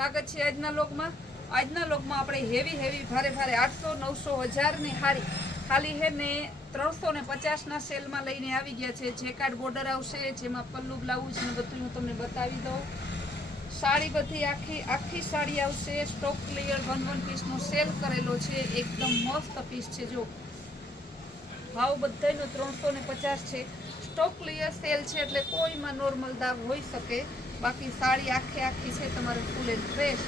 સ્વાગત છે આજના લોકમાં આપણે હેવી ભારે 800 900 1000 ની હારી ખાલી હે ને 350 ના સેલમાં લઈને આવી ગયા છે. જેકાર્ડ બોર્ડર આવશે, જેમાં પલ્લુ બ્લાઉઝ ને બધું હું તમને બતાવી દઉં. સાડી બધી આખી સાડી આવશે. સ્ટોક ક્લિયર 1 પીસનો સેલ કરેલો છે. એકદમ મસ્ત પીસ છે. જો ભાવ બધાનો 350 છે. સ્ટોક ક્લિયર સેલ છે એટલે કોઈમાં નોર્મલ દાગ હોઈ શકે. બાકી સાડી આખી છે તમારે ફૂલ એન્ડ ફ્રેશ.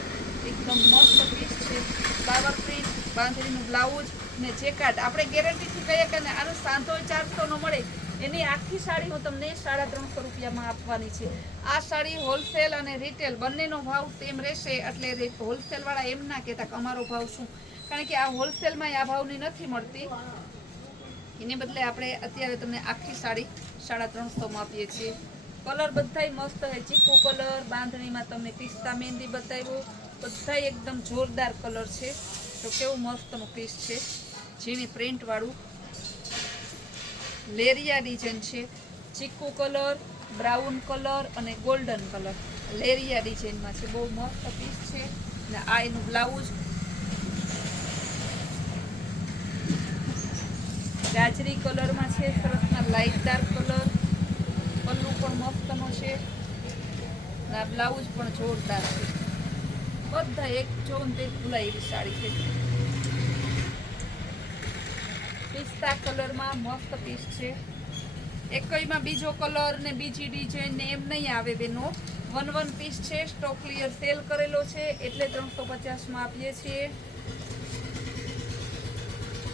એકદમ મસ્ત પીસ છે. ફ્લાવર પ્રિન્ટ, બાંધણીનું બ્લાઉઝ ને જેકાર્ડ. આપણે ગેરંટીથી કહીએ કે આનો સાંધો 400 નો મળે, એની આખી સાડી હું તમને 350 રૂપિયામાં આપવાની છે. આ સાડી હોલસેલ અને રિટેલ બંનેનો ભાવ સેમ રહેશે. એટલે હોલસેલવાળા એમ ના કહેતા કે અમારો ભાવ શું, કારણ કે આ હોલસેલમાં આ ભાવની નથી મળતી. એને બદલે આપણે અત્યારે તમને આખી સાડી 350 આપીએ છીએ. કલર બધાય મસ્ત છે. ચીકુ કલર, બાંધણીમાં તમને પિસ્તા મહેંદી બતાવ્યો, બધાય એકદમ જોરદાર કલર છે. તો કેવું મસ્તનું પીસ છે. ઝીણી પ્રિન્ટ વાળું લેરિયા ડિઝાઇન છે. ચીકુ કલર, બ્રાઉન કલર અને ગોલ્ડન કલર લેરિયા ડિઝાઇનમાં છે. બહુ મસ્ત પીસ છે. ને આ એનું બ્લાઉઝ ગાજરી કલરમાં છે. સરસના લાઇટ ડાર્ક કલર. પલ્લુ પણ મસ્તનો છે. આ બ્લાઉઝ પણ જોરદાર છે. બધા એક જોન તે ભૂલાય એવી સાડી છે. પિસ્તા કલરમાં મસ્ત પીસ છે. એકમાં બીજો કલર ને બીજી ડિઝાઇન ને એમ નહીં આવે બેનો. 1 પીસ છે. સ્ટોક ક્લિયર સેલ કરેલો છે એટલે 350માં આપીએ છીએ.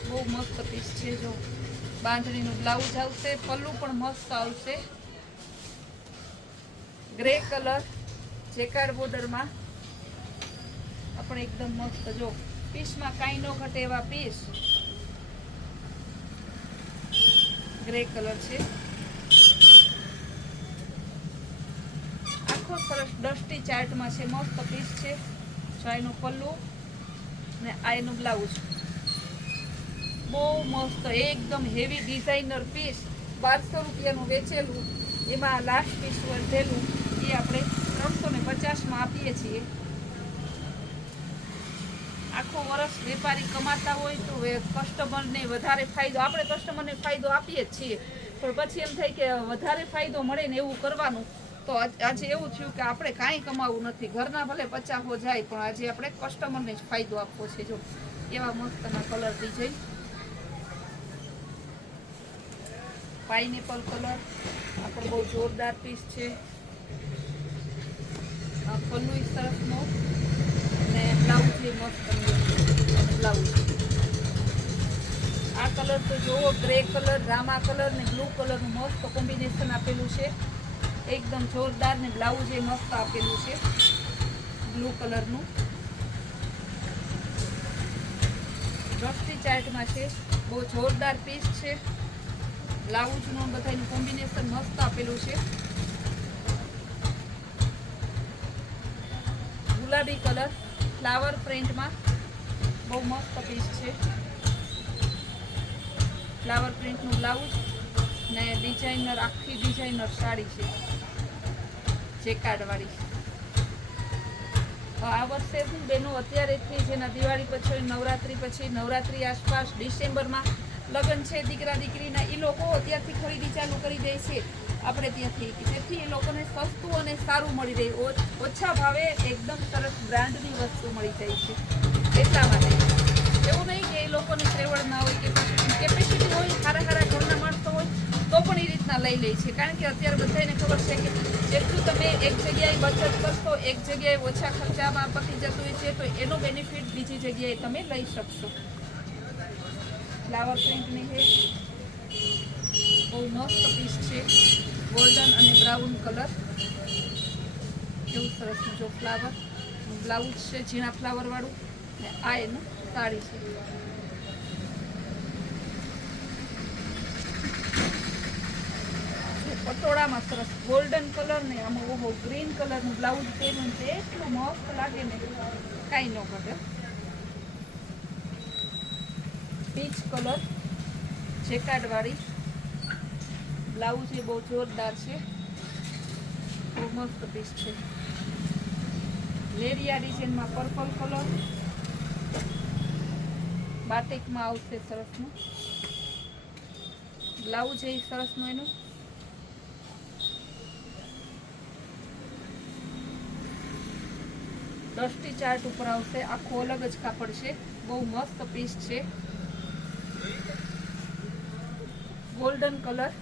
બહુ મસ્ત પીસ છે. જો બાંધણીનું બ્લાઉઝ આવશે, પલ્લુ પણ મસ્ત આવશે. ગ્રે કલર જેકાર્ડ બોર્ડરમાં આપણે એકદમ મસ્ત. જો પીસમાં કાંઈ ન ઘટે એવા પીસ. ગ્રે કલર છે. આખો સરસ ડસ્ટી ચાર્ટમાં છે. મસ્ત પીસ છે. જો એનું પલ્લુ ને આ એનું બ્લાઉઝ બહુ મસ્ત એકદમ હેવી ડિઝાઇનર પીસ. 1200 રૂપિયાનું વેચેલું, એમાં લાસ્ટ પીસ વધેલું એ આપણે 350માં આપીએ છીએ. આખો વર્ષ વેપારી કમાતા હોય તો કસ્ટમરને વધારે ફાયદો, આપણે કસ્ટમરને ફાયદો આપીએ જ છીએ, પણ પછી એમ થાય કે વધારે ફાયદો મળે ને એવું કરવાનું. તો આજે એવું થયું કે આપણે કાંઈ કમાવું નથી, ઘરના ભલે 50 જાય, પણ આજે આપણે કસ્ટમરને જ ફાયદો આપવો છે. જો એવા મસ્તના કલર ડિઝાઇન. પાઇનેપલ કલર આ પણ બહુ જોરદાર પીસ છે. પલ્લુ સરસનો ને બ્લાઉઝ એ મસ્ત બ્લાઉઝ. આ કલર તો જોવો, ગ્રે કલર, રામા કલર ને બ્લુ કલરનું મસ્ત કોમ્બિનેશન આપેલું છે. એકદમ જોરદાર ને બ્લાઉઝ એ મસ્ત આપેલું છે બ્લુ કલરનું. ડસ્ટી ચાર્ટમાં છે. બહુ જોરદાર પીસ છે. બ્લાઉઝનું બધાનું કોમ્બિનેશન મસ્ત આપેલું છે. ગુલાબી કલર ફ્લાવર પ્રિન્ટમાં બહુ મસ્ત પીસ છે. ફ્લાવર પ્રિન્ટનું બ્લાઉઝ ને ડિઝાઇનર, આખી ડિઝાઇનર સાડી છે જેકાર્ડ વાળી. આ વર્ષે હું બેનો અત્યારેથી જેના દિવાળી પછી, નવરાત્રી પછી, નવરાત્રી આસપાસ ડિસેમ્બરમાં લગ્ન છે દીકરા દીકરીના, એ લોકો અત્યારથી ખરીદી ચાલુ કરી દે છે આપણે ત્યાંથી. તેથી એ લોકોને સસ્તું અને સારું મળી રહે, ઓછા ભાવે એકદમ સરસ બ્રાન્ડની વસ્તુ મળી જાય છે. એટલા માટે એવું નહીં કે એ લોકોને ત્રેવડ ના હોય કે કેપેસિટી હોય, સારા ઘરના માણસો હોય તો પણ એ રીતના લઈ લે છે. કારણ કે અત્યારે બધાને ખબર છે કે જેટલું તમે એક જગ્યાએ બચત કરશો, એક જગ્યાએ ઓછા ખર્ચામાં પતી જતું હોય છે, તો એનો બેનિફિટ બીજી જગ્યાએ તમે લઈ શકશો. ફ્લાવર પ્રિન્ટની છે. બહુ મસ્ત પીસ છે. ગોલ્ડન અને બ્રાઉન કલર કેવું સરસનું જો ફ્લાવર બ્લાઉઝ છે, ઝીણા ફ્લાવર વાળું ને આ એનું સાડી છે. પટોળામાં સરસ ગોલ્ડન કલર ને આમાં ઓહો ગ્રીન કલરનું બ્લાઉઝ પહેર્યું છે. એટલું મસ્ત લાગે ને કાંઈ ન ઘટે. પીચ કલર જેકાર્ડ વાળી બ્લાઉઝ એ બહુ જોરદાર છે. બહુ મસ્ત પીસ છે. લેરિયા ડિઝાઇનમાં પર્પલ કલર, બાટિકમાં આવશે સરસનું બ્લાઉઝ એ સરસનું એનું. ડસ્ટી ચાર્ટ ઉપર આવશે, આખું અલગ જ કાપડ છે, બહુ મસ્ત પીસ છે. ગોલ્ડન કલર,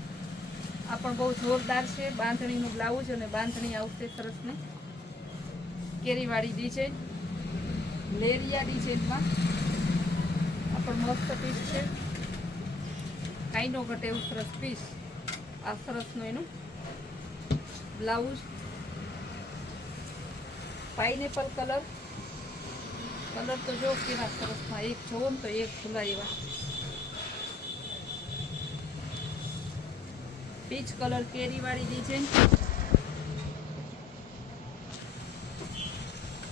આ પણ બહુ જોરદાર છે. બાંધણીનું બ્લાઉઝ અને બાંધણી આવશે સરસ ને કેરીવાળી ડિઝાઇન, લેરિયા ડિઝાઇનમાં. આ પણ મસ્ત પીસ છે, કાંઈ નો ઘટે એવું સરસ પીસ. આ સરસનું એનું બ્લાઉઝ, પાઇનેપલ કલર. કલર તો જો કેવા સરસમાં, એક જોવો ને તો એક ખુલ્લા એવા. પીચ કલર કેરીવાળી ડિઝાઇન,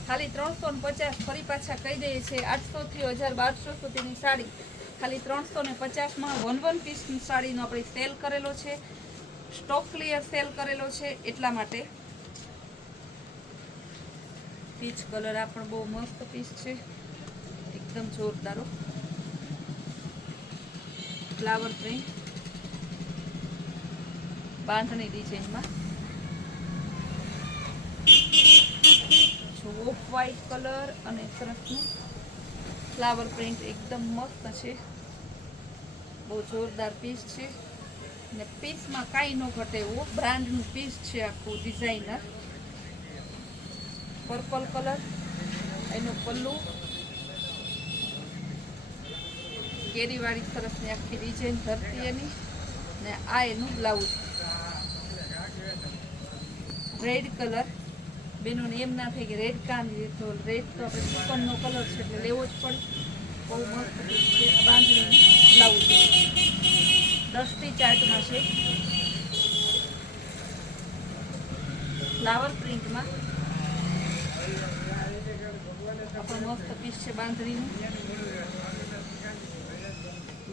ખાલી 350. ફરી પાછા કહી દઈએ છીએ 800 થી 1200 સુધીની સાડી ખાલી 350માં 1 પીસની સાડીનો આપણે સેલ કરેલો છે. સ્ટોક ક્લિયર સેલ કરેલો છે એટલા માટે. પીચ કલર આ પણ બહુ મસ્ત પીસ છે, એકદમ જોરદાર. ફ્લાવર પ્રિન્ટ બાંધણી ડિઝાઇનમાં. ઓફ વ્હાઈટ કલર અને સરસનું ફ્લાવર પ્રિન્ટ એકદમ મસ્ત છે, બહુ જોરદાર પીસ છે. ને પીસમાં કાંઈ ન ઘટે એવું બ્રાન્ડનું પીસ છે, આખું ડિઝાઇનર. પર્પલ કલર એનું પલ્લું, કેરીવાળી સરસની આખી ડિઝાઇન ધરતી એની, ને આ એનું બ્લાઉઝ. રેડ કલર, બેનોને એમ ના થાય કે રેડ કાં લીધો, રેડ તો આપણે ચિકનનો કલર છે એટલે લેવો જ પડે. બહુ મસ્ત પીસ છે. બાંધણીનું બ્લાઉઝ ડસ્ટી ચાર્ટમાં છે, ફ્લાવર પ્રિન્ટમાં. આપણો મસ્ત પીસ છે બાંધણીનું.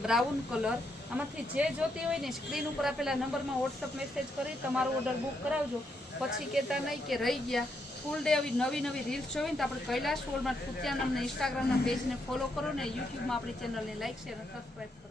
બ્રાઉન કલર, આમાંથી જે જોતી હોય ને સ્ક્રીન ઉપર આપેલા નંબરમાં વોટ્સઅપ મેસેજ કરી તમારો ઓર્ડર બુક કરાવજો. પછી કહેતા નહીં કે રહી ગયા. ફૂલ ડે આવી નવી નવી રીલ્સ જોઈને તો આપણે કૈલાશ વોલમાર્ટ કુતિયા નામના ઇન્સ્ટાગ્રામના પેજને ફોલો કરો ને યુટ્યુબમાં આપણી ચેનલને લાઈક શેર અને સબસ્ક્રાઈબ કરો.